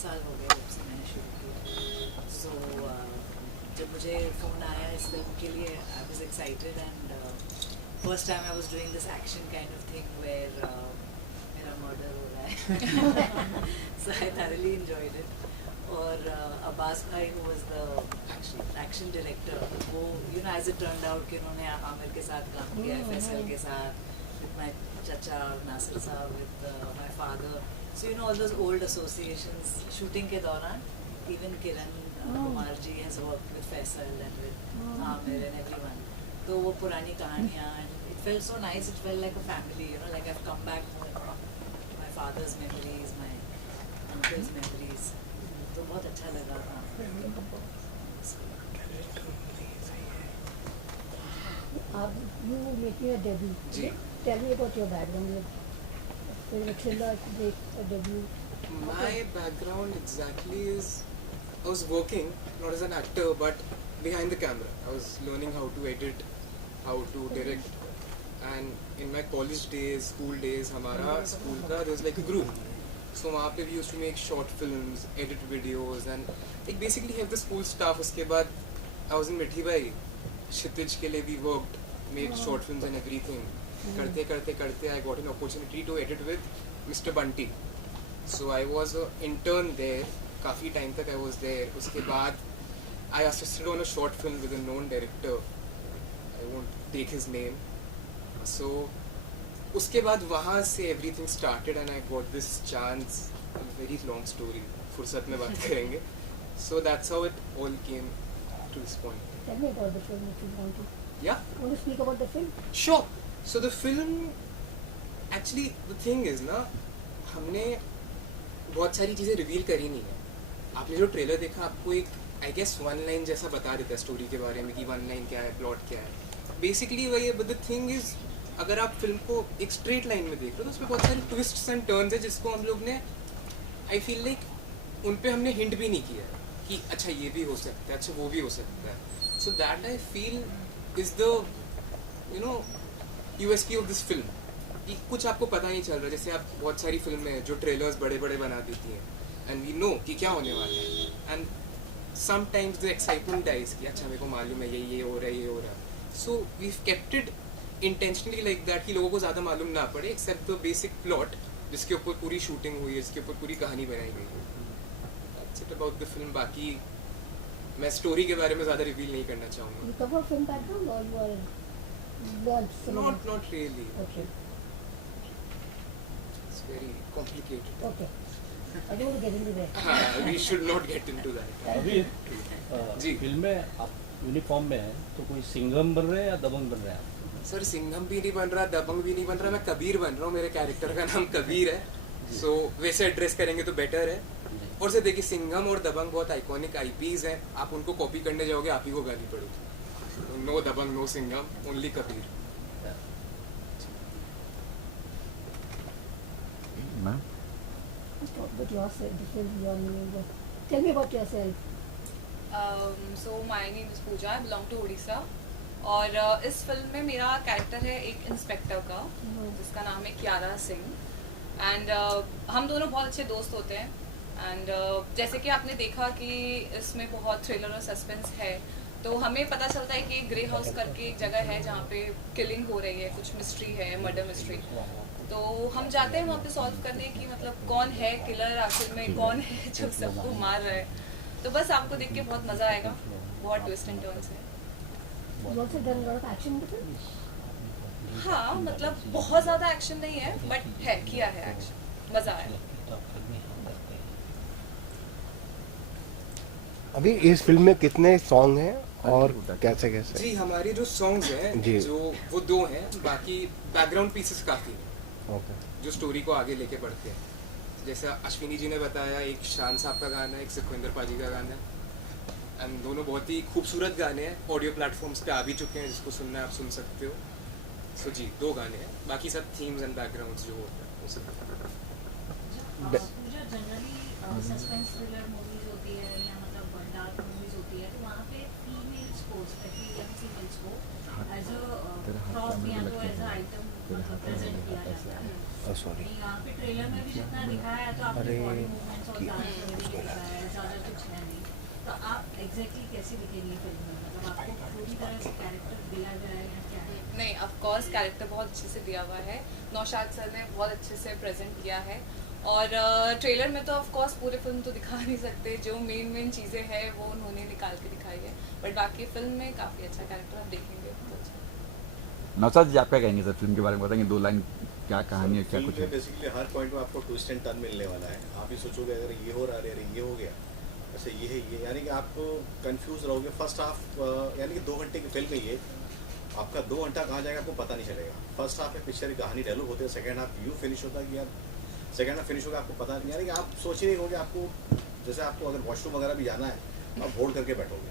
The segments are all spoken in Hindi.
साल हो गए जब से मैंने शुरू किया. So जब मुझे फ़ोन आया इस फिल्म के लिए, I was excited and first time I was doing this action kind of thing where मेरा murder हो रहा है. So I thoroughly enjoyed it. और अब्बास भाई who was the action director, वो as it turned out कि उन्होंने आमिर के साथ काम किया है, फैसल के साथ, with my chacha नासिर साहब, with my father. So all those old associations shooting के दौरान, even Kiran Kumar ji has worked with Faisal and with Amir and everyone. तो वो पुरानी कहानियाँ, and it felt so nice. It felt like a family, like I've come back home. My father's memories, my uncle's memories. तो बहुत अच्छा लगा था. You making a debut. Ji. Tell me about your background. A thriller, a debut. My background exactly is I was working not as an actor but behind the camera. I was learning how to edit, how to direct, and in my college days, school days, हमारा school का there was like a group. So वहाँ पे we used to make short films, edit videos and like basically help the school staff. उसके बाद I was in मिठी भाई, क्षितिज के लिए we worked, made short films and everything. करते करते करते I got an opportunity to edit with Mr. Bunty. So I was an intern there. काफ़ी टाइम तक I was there. उसके बाद I assisted on a short film with a known director. I won't take his name. So उसके बाद वहाँ से everything started and I got this chance. A very long story. फुर्सत में बात करेंगे. So that's how it all came to this point. Tell me about the film if you want to. Yeah. Want to speak about the film? Sure. So the film, actually the thing is ना, हमने बहुत सारी चीज़ें रिवील करी नहीं है. आपने जो ट्रेलर देखा आपको एक आई गेस वन लाइन जैसा बता देता है स्टोरी के बारे में कि वन लाइन क्या है, प्लॉट क्या है. बेसिकली वही है. बट द थिंग इज अगर आप फिल्म को एक स्ट्रेट लाइन में देख रहे हो तो उसमें बहुत सारे ट्विस्ट्स एंड टर्न्स है जिसको हम लोग ने आई फील लाइक उन पे हमने हिंट भी नहीं किया है कि अच्छा ये भी हो सकता है, अच्छा वो भी हो सकता है. So that I feel is the USP of this film कि कुछ आपको पता नहीं चल रहा. जैसे आप बहुत सारी फिल्में हैं जो ट्रेलर्स बड़े बड़े बना देती हैं एंड वी नो कि क्या होने वाला है and sometimes the excitement dies कि अच्छा मेरे को मालूम है ये हो रहा है, ये हो रहा है. So we kept it intentionally like that कि लोगों को ज़्यादा मालूम ना पड़े एक्सेप्ट द बेसिक प्लॉट जिसके ऊपर पूरी शूटिंग हुई है, जिसके ऊपर पूरी कहानी बनाई गई है. That's it about the film. बाकी मैं स्टोरी के बारे में ज़्यादा रिवील नहीं करना चाहूँगा. You cover film background or you are Not really. Okay. It's very complicated. Okay. I don't want to get into that. हाँ, we should not get into that. अभी जी. फिल्म में आप यूनिफॉर्म में हैं तो कोई सिंघम बन रहे हैं या दबंग बन रहे हैं आप? सर सिंघम भी नहीं बन रहा, दबंग भी नहीं बन रहा, मैं कबीर बन रहा हूँ. मेरे कैरेक्टर का नाम कबीर है. सो वैसे एड्रेस करेंगे तो बेटर है. और से देखिए सिंघम और दबंग बहुत आइकॉनिक आईपीज हैं. आप उनको कॉपी करने जाओगे आप ही को गाली पड़ेगी. No Dabangg, no Singham, only Kabir. Ma'am Talk about yourself, the film you are in. Tell me about yourself. So my name is Pooja. I belong to Odisha. और इस फिल्म में मेरा कैरेक्टर है एक इंस्पेक्टर का जिसका नाम है कियारा सिंह. एंड हम दोनों बहुत अच्छे दोस्त होते हैं. एंड जैसे कि आपने देखा कि इसमें बहुत थ्रिलर और सस्पेंस है तो हमें पता चलता है कि ग्रे हाउस करके एक जगह है जहाँ पे किलिंग हो रही है, कुछ मिस्ट्री है, मर्डर मिस्ट्री. तो हम जाते हैं वहाँ पे सॉल्व करने की मतलब कौन है किलर, आखिर में कौन है जो सबको मार रहा है. तो बस आपको देख के बहुत मज़ा आएगा. बहुत ट्विस्ट एंड टर्न्स है. You also done a lot of action in the film? हाँ मतलब बहुत ज़्यादा एक्शन नहीं है बट है, किया है एक्शन, मज़ा आया. अभी इस फिल्म में कितने सॉन्ग हैं और कैसे कैसे? जी हमारी जो सॉन्ग्स हैं जी. जो वो 2 हैं. बाकी बैकग्राउंड पीसेस काफ़ी हैं ओके. जो स्टोरी को आगे लेके बढ़ते हैं. जैसे अश्विनी जी ने बताया एक शान साहब का गाना है, एक सुखविंदर पाजी का गाना है. एंड दोनों बहुत ही खूबसूरत गाने हैं. ऑडियो प्लेटफॉर्म्स पे आ भी चुके हैं, जिसको सुनना है आप सुन सकते हो. सो जी 2 गाने हैं. बाकी सब थीम्स एंड बैकग्राउंड्स जो होते हैं वो सब. जो जनरली सस्पेंस थ्रिलर मूवीज होती है या मतलब डार्क मूवीज होती है तो वहाँ पे फीमेल्स को स्पेशली यंग फीमेल्स को एज अ प्रॉप या तो एज अ आइटम मतलब प्रेजेंट किया जाता है। सॉरी यहाँ पे ट्रेलर में भी जितना दिखाया है तो आपने अरे, बॉडी मूवमेंट्स और डांस वगैरह ही दिखाया है, ज़्यादा कुछ है नहीं। तो आप एग्जैक्टली कैसे दिखेंगे फिल्म में, मतलब आपको पूरी तरह से कैरेक्टर दिया गया है या क्या है? नहीं, ऑफ कोर्स कैरेक्टर बहुत अच्छे से दिया हुआ है, नौशाद सर ने बहुत अच्छे से प्रेजेंट किया है। और ट्रेलर में तो ऑफ कोर्स पूरे फिल्म तो दिखा नहीं सकते, जो मेन चीज़ें हैं वो उन्होंने निकाल के दिखाई है, बट बाकी फिल्म में काफ़ी अच्छा कैरेक्टर आप देखेंगे तो अच्छा। नौशाद जी आप क्या कहेंगे सर फिल्म के बारे में, बताएंगे 2 लाइन क्या कहानी है, क्या फिल्म कुछ में है? बेसिकली हर पॉइंट में आपको ट्विस्ट एंड टर्न मिलने वाला है। आप ही सोचोगे अगर ये हो रहा है, अरे ये हो गया, अच्छा ये है ये, यानी कि आपको कंफ्यूज रहोगे। फर्स्ट हाफ यानी कि 2 घंटे की फिल्म है ये, आपका 2 घंटा कहाँ जाएगा आपको पता नहीं चलेगा। फर्स्ट हाफ में पिक्चर की कहानी डेवलप होती है, सेकंड हाफ यूँ फिनिश होता है कि यार सेकंड हाफ फिनिश होगा आपको पता नहीं, यानी कि आप सोच ही नहीं होगे। आपको जैसे आपको अगर वॉशरूम वगैरह भी जाना है आप होल्ड करके बैठोगे।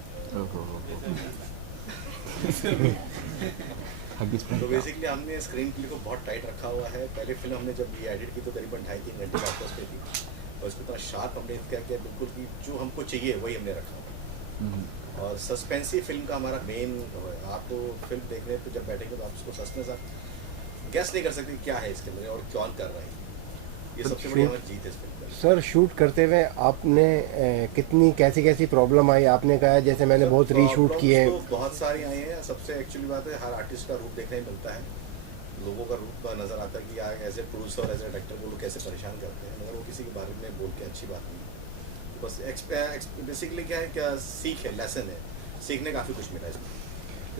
तो बेसिकली हमने स्क्रीन प्ले को बहुत टाइट रखा हुआ है। पहले फिल्म हमने जब ये एडिट की तो करीबन 2.5-3 घंटे के आसपास पे थी, और इसको इतना शार्प हमने क्या किया बिल्कुल कि जो हमको चाहिए वही हमने रखा हुआ। और सस्पेंसी फिल्म का हमारा मेन, आपको फिल्म देखने पे जब बैठेंगे तो आप उसको सस्पेंस आप गैस नहीं कर सकते क्या है इसके अंदर और कौन कर रहा है। ये सबसे बड़ी हमारी जीत है इस फिल्म का। सर शूट करते हुए आपने कितनी कैसी कैसी प्रॉब्लम आई? आपने कहा जैसे मैंने बहुत रीशूट किए हैं। तो बहुत सारी आई हैं। सबसे एक्चुअली बात है हर आर्टिस्ट का रूप देखने में मिलता है, लोगों का रूप नज़र आता है कि यार एज ए प्रोड्यूसर और एज ए डायरेक्टर को लोग कैसे परेशान करते हैं, मगर वो किसी के बारे में बोल के अच्छी बात नहीं है। तो बस बेसिकली क्या है, क्या सीख है, लेसन है, सीखने काफ़ी कुछ मिला इसमें।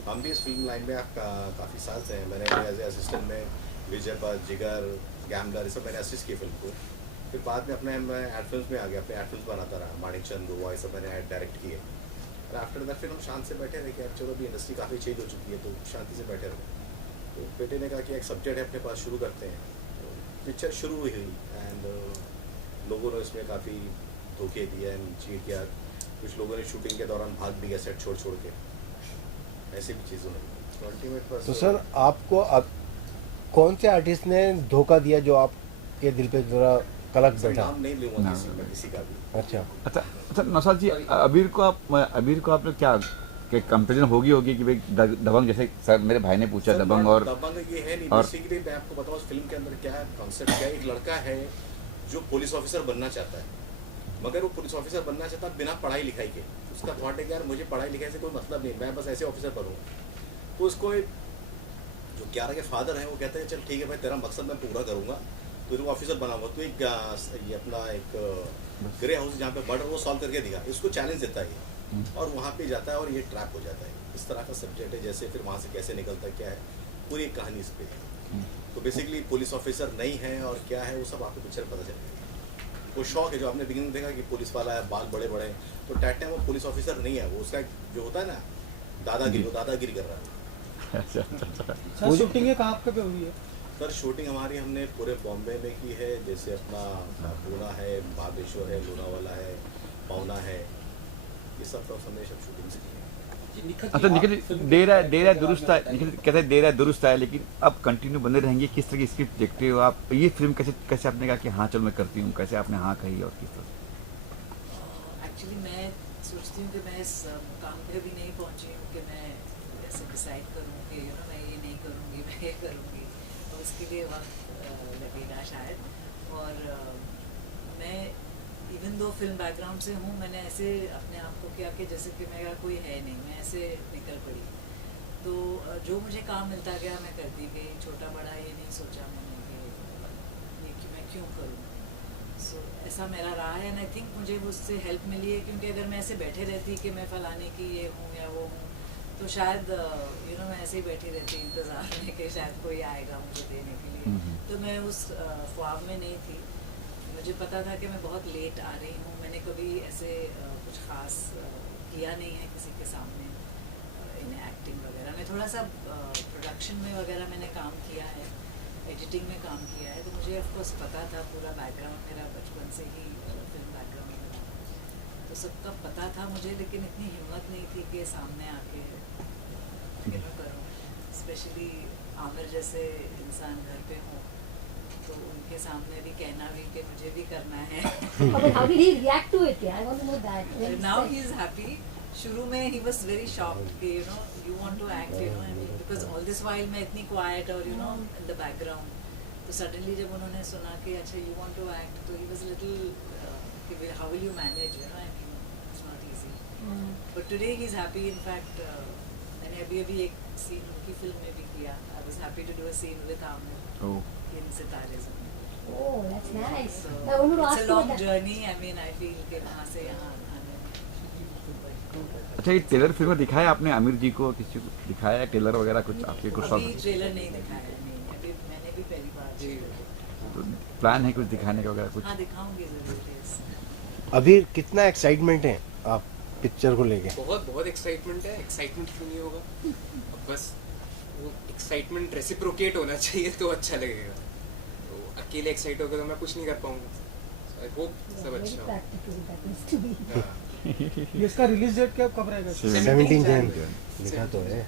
हम भी इस फिल्म लाइन में आपका काफ़ी साल से हैं। मैंने एज ए असिस्टेंट में विजय पर जिगर गैम्बलर ये सब मैंने असिस्ट किए फिल्म को। फिर बाद में अपने मैं एड फिल्म में आ गया, अपने एड फिल्म बनाता रहा, माणिक चंद गोवा ये सब मैंने एड डायरेक्ट किए। और आफ्टर दैट फिर हम शांत से बैठे रहे कि अब चलो भी इंडस्ट्री काफ़ी चेंज हो चुकी है तो शांति से बैठे रहे। तो बेटे ने कहा कि एक सब्जेक्ट है अपने पास, शुरू करते हैं। तो पिक्चर शुरू हुई एंड लोगों ने इसमें काफ़ी धोखे दिए एंड चीट किया। कुछ लोगों ने शूटिंग के दौरान भाग भी गया सेट छोड़ के, ऐसी भी चीज़ों में। तो अल्टीमेट बस। तो सर आपको अब कौन से आर्टिस्ट ने धोखा दिया जो आपके दिल पे जरा कलक बैठा? नाम नहीं लूँगा किसी का भी। अच्छा नौशाद जी, अबीर को आपने क्या कंपेरिजन होगी कि भाई दबंग, जैसे सर मेरे भाई ने पूछा दबंग और दबंग ये है नहीं। बेसिकली मैं आपको बताऊँ फिल्म के अंदर क्या कॉन्सेप्ट क्या है। एक लड़का है जो पुलिस ऑफिसर बनना चाहता है, मगर वो पुलिस ऑफिसर बनना चाहता है बिना पढ़ाई लिखाई के। उसका थॉट है कि यार मुझे पढ़ाई लिखाई से कोई मतलब नहीं, मैं बस ऐसे ऑफिसर बनूँगा। तो उसको जो क्यारा के फादर हैं वो कहते हैं चल ठीक है भाई तेरा मकसद मैं पूरा करूँगा, तो वो ऑफिसर बनाऊंगा। तो एक ये अपना एक ग्रे हाउस जहाँ पे मर्डर वो सॉल्व करके दिखा, इसको चैलेंज देता है ये, और वहाँ पे जाता है और ये ट्रैप हो जाता है। इस तरह का सब्जेक्ट है। जैसे फिर वहाँ से कैसे निकलता है क्या है, पूरी एक कहानी इस पर है। तो बेसिकली पुलिस ऑफिसर नहीं है और क्या है वो सब आपको पिक्चर पता चलेगा। वो शौक है जो आपने बिगिनिंग देखा कि पुलिस वाला है, बाल बड़े बड़े, तो टैट टाइम वो पुलिस ऑफिसर नहीं है, वो उसका जो होता है ना दादागिरी, वो दादागिरी कर रहा है। सर शूटिंग कहाँ पे हुई है? सर शूटिंग हमारी हमने पूरे बॉम्बे में की है। जैसे अपना पूना है, महाबलेश्वर है, लोनावाला है, पौना है, ये सब हमने सब शूटिंग से की है। अच्छा निखिल, देर है दुरुस्त है, निखिल कहते हैं देर है दुरुस्त है, लेकिन अब कंटिन्यू बने रहेंगे। किस तरह की स्क्रिप्ट देखते हो आप? ये फिल्म कैसे आपने कहा कि हाँ चलो मैं करती हूँ, कैसे आपने हाँ कही और किस तरह? एक्चुअली मैं सोचती हूँ कि मैं इस काम पे भी नहीं पहुँची हूँ कि मैं ऐसे डिसाइड करूँ कि मैं ये नहीं करूँगी, मैं ये करूँगी, तो उसके लिए वक्त लगेगा शायद। और मैं इवन दो फिल्म बैकग्राउंड से हूँ, मैंने ऐसे अपने आप को किया कि जैसे कि मेरा कोई है नहीं, मैं ऐसे निकल पड़ी। तो जो मुझे काम मिलता गया मैं करती गई, छोटा बड़ा ये नहीं सोचा मैंने कि ये कि मैं क्यों करूँ। सो ऐसा मेरा रहा है एंड आई थिंक मुझे उससे हेल्प मिली है, क्योंकि अगर मैं ऐसे बैठे रहती कि मैं फलाने की ये हूँ या वो हूँ, तो शायद मैं ऐसे ही बैठी रहती इंतज़ार में कि शायद कोई आएगा मुझे देने के लिए। तो मैं उस ख्वाब में नहीं थी। मुझे पता था कि मैं बहुत लेट आ रही हूँ। मैंने कभी ऐसे कुछ ख़ास किया नहीं है किसी के सामने इन एक्टिंग वगैरह में। थोड़ा सा प्रोडक्शन में वगैरह मैंने काम किया है, एडिटिंग में काम किया है, तो मुझे ऑफकोर्स पता था पूरा बैकग्राउंड मेरा बचपन से ही फिल्म बैकग्राउंड में था, तो सबका पता था मुझे। लेकिन इतनी हिम्मत नहीं थी कि सामने आके करूँ, स्पेशली आमिर जैसे इंसान घर पे हों तो उनके सामने भी कहना भी कि मुझे भी करना है। But how did he react to it? Yeah, I want to know that. Now he is happy. शुरू में he was very shocked कि you know you want to act, you know, I mean, because all this while मैं इतनी quiet और you know in the background, तो suddenly जब उन्होंने सुना कि अच्छा you want to act, तो he was little कि how will you manage, you know, I mean it's not easy. But today he's happy. In fact मैंने अभी एक scene उनकी फिल्म में भी किया. I was happy to do a scene with Amir in सितारे ज़मीन. Oh, that's nice. So I wanted to ask it's a you long about that. journey. I mean, I feel कि वहाँ से यहाँ आने में. अच्छा, ये ट्रेलर फिल्म में दिखाया आपने आमिर जी को, किसी को दिखाया ट्रेलर वगैरह कुछ आपके कुछ अभी ट्रेलर नहीं दिखाया, नहीं. अभी मैंने भी पहली बार जी. तो प्लान है कुछ दिखाने का वगैरह कुछ? हाँ, दिखाऊंगी जरूर. yes. अभी कितना एक्साइटमेंट है आप पिक्चर को लेके? बहुत एक्साइटमेंट है. एक्साइटमेंट क्यों नहीं होगा? अब बस वो एक्साइटमेंट रेसिप्रोकेट होना चाहिए तो अच्छा लगेगा. तो अकेले एक्साइट होकर तो मैं कुछ नहीं कर पाऊंगा. आई होप सब Very अच्छा हो. practical that needs to be. हाँ. इसका रिलीज डेट कब रहेगा? 17 जन लिखा तो है.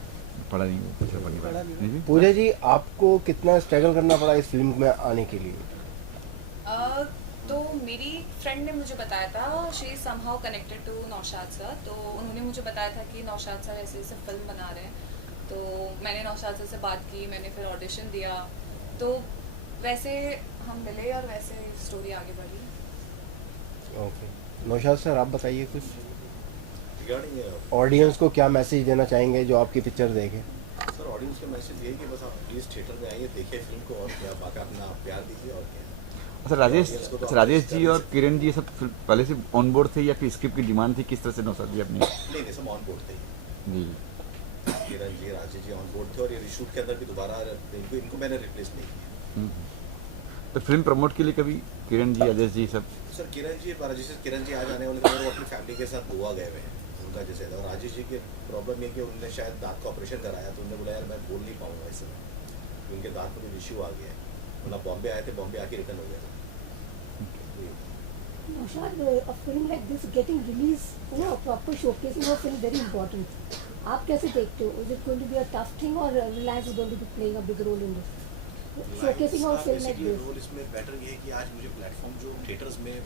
पढ़ा नहीं कुछ बाकी बात. पूजा जी, आपको कितना स्ट्रगल करना पड़ा इस फिल्म में आने के लिए? तो मेरी फ्रेंड ने मुझे बताया था, she is somehow connected to Naushad sir, तो उन्होंने मुझे बताया था कि नौशाद सर ऐसे ऐसे फिल्म बना रहे हैं. तो मैंने नौशाद सर से बात की, मैंने फिर ऑडिशन दिया, तो वैसे हम मिले और वैसे स्टोरी आगे बढ़ी. ओके, नौशाद सर आप बताइए कुछ. रिगार्डिंग ऑडियंस को क्या मैसेज देना चाहेंगे जो आपकी पिक्चर देखे? सर, ऑडियंस का मैसेज ये है कि बस आप प्लीज़ थिएटर में आइए, देखिए फिल्म को, और क्या बाकी अपना प्यार दीजिए और क्या. अच्छा, राजेश जी और किरण जी सब पहले से ऑन बोर्ड थे या फिर स्क्रिप्ट की डिमांड थी? किस तरह से नौशाद जी अपनी? नहीं, सब ऑन बोर्ड थे जी. किरण जी, राजेश जी ऑन बोर्ड थे, और ये रिशूट के अंदर भी दोबारा इनको मैंने रिप्लेस नहीं किया. तो फिल्म प्रमोट के लिए कभी किरण जी, राजेश जी सब? सर, किरण जी आज आने वाले थे, वो अपनी फैमिली के साथ गोवा गए हुए हैं उनका जैसे था. और राजेश जी की प्रॉब्लम ये कि उन्होंने शायद दांत का ऑपरेशन कराया, तो उन्होंने बोला यार मैं बोल नहीं पाऊंगा इस समय, उनके दांत में कोई इशू आ गया है. मतलब बॉम्बे आए थे, बॉम्बे आके रिटर्न हो गया. Naushad, a film like this getting released, you know, proper showcasing of film very important. आप कैसे देखते हो? Is it going to be a tough thing or Reliance is going to be playing a big role in this? Showcasing of film like this. Role इसमें बेटर ये है कि आज मुझे प्लेटफॉर्म जो थिएटर्स में,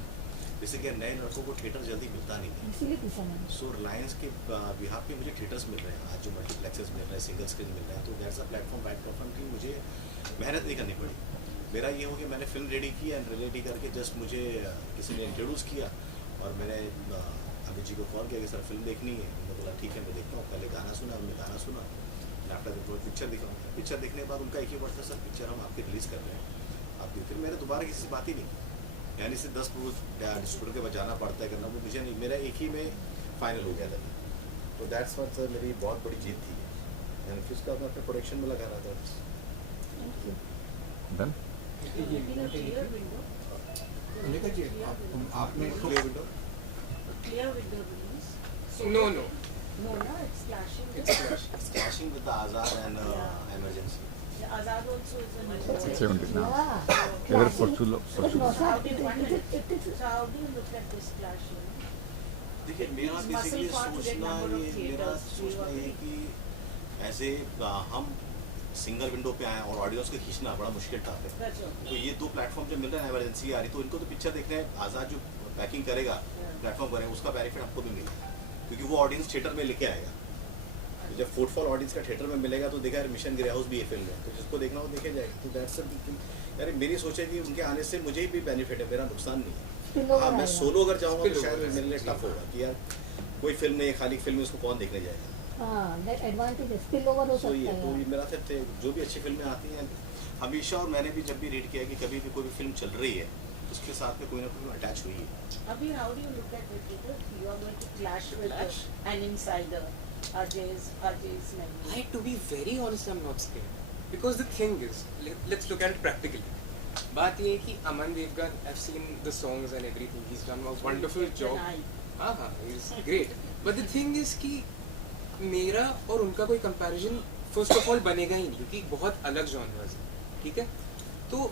जैसे कि नए लड़कों को थिएटर जल्दी मिलता नहीं है, इसीलिए पूछा मैंने. सो रिलायंस के बिहाफ पे मुझे थिएटर्स मिल रहे हैं आज, जो मल्टीप्लेक्सेस मिल रहे हैं, सिंगल स्क्रीन मिल रहे हैं. तो that's a platform, right platform की मुझे मेहनत नहीं करनी पड़ी. मेरा ये हो कि मैंने फिल्म रेडी की एंड रेडी करके जस्ट मुझे किसी ने इंट्रोड्यूस किया, और मैंने अमित जी को कॉल किया कि सर फिल्म देखनी है. उन्होंने बोला ठीक है मैं देखता हूँ. पहले गाना सुना, हमने गाना सुना, आफ्टर पिक्चर दिखाऊंगा. पिक्चर देखने के बाद उनका एक ही वर्ड था, सर पिक्चर हम आपकी रिलीज़ कर रहे हैं, आप फिर मैंने दोबारा किसी से बात ही नहीं की. यानी से 10 डिस्ट्रीब्यूटर के बाद जाना पड़ता है करना, वो मुझे नहीं, मेरा एक ही में फाइनल हो गया था. तो दैट्स व्हाट सर मेरी बहुत बड़ी जीत थी. एंड फिर उसका मैं अपने प्रोडक्शन में लगा रहा था. डन. आपने clear window. Clear window release. No. No, it's clashing. It's clashing with the Azad and Emergency. The Azad also is a new It's one. 70 now. Yeah. Trailer for Clashing. Chulo. But So Naushad, how do you want it it? is. So how do you look at this clashing? देखिए मेरा It's basically muscle far to get सोचना number of ये मेरा theatres, do you सोचना ये है agree? कि ऐसे हम सिंगल विंडो पे आए और ऑडियंस को खींचना बड़ा मुश्किल था. That's all. तो ये दो प्लेटफॉर्म जो मिल रहे हैं, एमरजेंसी आ रही, तो इनको तो पिक्चर देखने आज़ाद जो पैकिंग करेगा, प्लेटफॉर्म करेगा, उसका बेनिफिट आपको भी मिलेगा, क्योंकि वो ऑडियंस थिएटर में लेके आएगा. तो जब फुटफॉल ऑडियंस का थिएटर में मिलेगा तो देखा यार मिशन ग्रे हाउस भी ये फिल्म है, तो जिसको देखना हो देखे जाएगा. तो दैट्स यार मेरी सोच है कि उनके आने से मुझे भी बेनिफिट है, मेरा नुकसान नहीं है. हाँ, मैं सोलो अगर जाऊँगा तो शायद मेरे लिए टफ होगा कि यार कोई फिल्म नहीं है, खाली फिल्म में उसको कौन देखने जाएगा. हाँ, that advantage है, spill over हो तो सकता ये है. मेरा थे जो भी अच्छी फिल्में आती हैं हमेशा, और मैंने भी जब भी रीड किया कि कभी भी कोई भी फिल्म चल रही है उसके साथ में कोई ना कोई अटैच हुई है. Abhi, how do you look at it? You are going to clash with an insider, Ajay's memory. To be very honest, I'm not scared. Because the thing is, let's look at it practically. बात ये है कि अमन Devgan, I've seen the songs and everything. He's done a wonderful job. हाँ, he's great. But the thing is कि मेरा और उनका कोई कंपैरिजन फर्स्ट ऑफ ऑल बनेगा ही नहीं, क्योंकि बहुत अलग जॉनर्स हैं. ठीक है, तो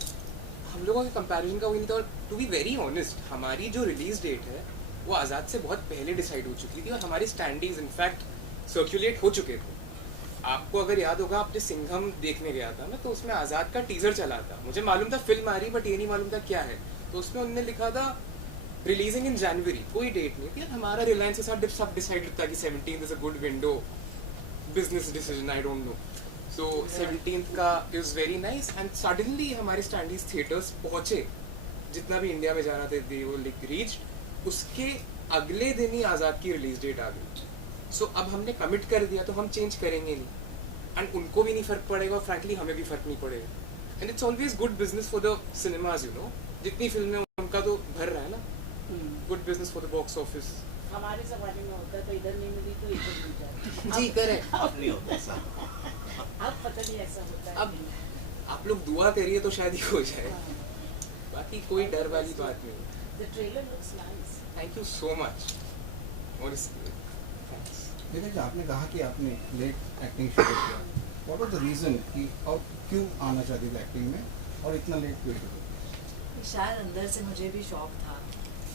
हम लोगों के कंपैरिजन का वही नहीं था. और टू बी वेरी ऑनेस्ट, हमारी जो रिलीज डेट है वो आज़ाद से बहुत पहले डिसाइड हो चुकी थी, और हमारी स्टैंडिंग्स इनफैक्ट सर्कुलेट हो चुके थे. आपको अगर याद होगा, आपने सिंघम देखने गया था मैं, तो उसमें आज़ाद का टीजर चला था. मुझे मालूम था फिल्म आ रही, बट ये नहीं मालूम था क्या है. तो उसमें उन्होंने लिखा था रिलीजिंग इन जनवरी, कोई डेट नहीं कि हमारा रिलायंस के साथ सब डिसाइड होता है कि 17th is a good window, business decision, I don't know. So 17th का is very nice and suddenly हमारे स्टैंडीज थिएटर्स पहुंचे, जितना भी इंडिया में जाना थे दे वो रीच. उसके अगले दिन ही आज़ाद की रिलीज डेट आ गई. सो अब हमने कमिट कर दिया तो हम चेंज करेंगे नहीं, एंड उनको भी नहीं फर्क पड़ेगा और फ्रैंकली हमें भी फर्क नहीं पड़ेगा. And it's always good business for the cinemas, you know. जितनी फिल्में उनका तो भर रहा है ना, good business for the box office. हमारे जमाने में होता तो इधर नहीं मिली तो इधर मिल जाती. जी करें. अब नहीं होता ऐसा. अब पता नहीं ऐसा होता है. अब आप लोग दुआ करिए तो शायद ही हो जाए, बाकी कोई डर वाली बात नहीं. The trailer looks nice. Thank you so much. और थैंक्स. देखिए जो आपने कहा कि आपने लेट एक्टिंग शुरू किया, व्हाट वाज द रीजन कि और क्यों आना चाहती थी एक्टिंग में और इतना लेट क्यों शुरू किया? शायद अंदर से मुझे भी शौक था,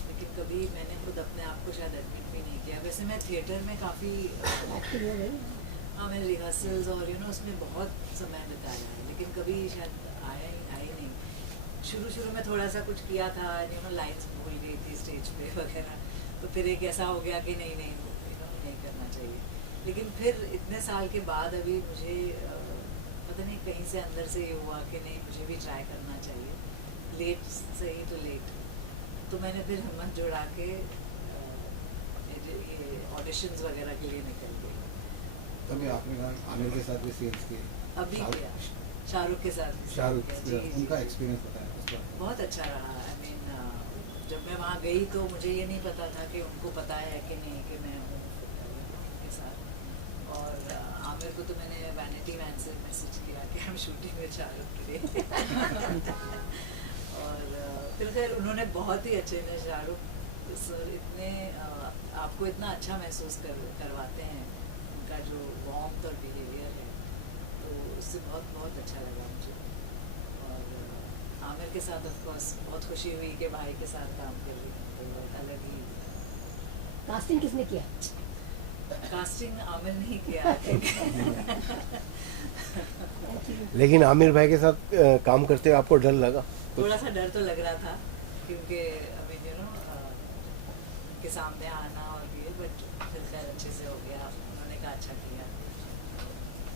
लेकिन कभी मैंने खुद अपने आप को शायद एडमिट भी नहीं किया. वैसे मैं थिएटर में काफ़ी हाँ मैंने रिहर्सल्स और यू नो उसमें बहुत समय बिताया है, लेकिन कभी शायद आई नहीं. शुरू में थोड़ा सा कुछ किया था, यू नो लाइन्स भूल गई थी स्टेज पे वगैरह, तो फिर एक ऐसा हो गया कि नहीं नहीं करना चाहिए. लेकिन फिर इतने साल के बाद अभी मुझे पता नहीं कहीं से अंदर से ये हुआ कि नहीं मुझे भी ट्राई करना चाहिए. लेट सही तो लेट. तो मैंने फिर हिम्मत जुड़ा के ये ऑडिशंस वगैरह के लिए निकल गई. तभी आपने कहा आमिर के साथ भी सीन्स किए. अभी किया शाहरुख के साथ. शाहरुख उनका एक्सपीरियंस बताया. बहुत अच्छा रहा. आई मीन जब मैं वहाँ गई तो मुझे ये नहीं पता था कि उनको पता है कि नहीं कि मैं हूँ उनके साथ. और आमिर को तो मैंने वैनिटी वैन से मैसेज किया कि हम शूटिंग में शाहरुख के लिए. और फिर खैर उन्होंने बहुत ही अच्छे ने शाहरुख सर इतने आपको इतना अच्छा महसूस करवाते हैं. उनका जो वार्मथ और बिहेवियर है तो उससे बहुत बहुत अच्छा लगा मुझे. आमिर के साथ ऑफ कोर्स बहुत खुशी हुई कि भाई के साथ काम कर रही हूँ, तो अलग ही. कास्टिंग किसने किया? कास्टिंग आमिर नहीं किया. लेकिन आमिर भाई के साथ काम करते हुए आपको डर लगा? थोड़ा सा डर तो लग रहा था क्योंकि आई मीन यू नो उनके सामने आना और ये, बट फिर खैर अच्छे से हो गया. उन्होंने कहा अच्छा किया.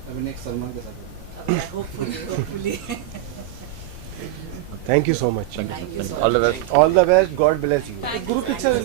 अभी नेक्स्ट सलमान के साथ. अभी hopefully. Thank you so much. Thank you so All the much. best. All the best. God bless you. Thank you. Group picture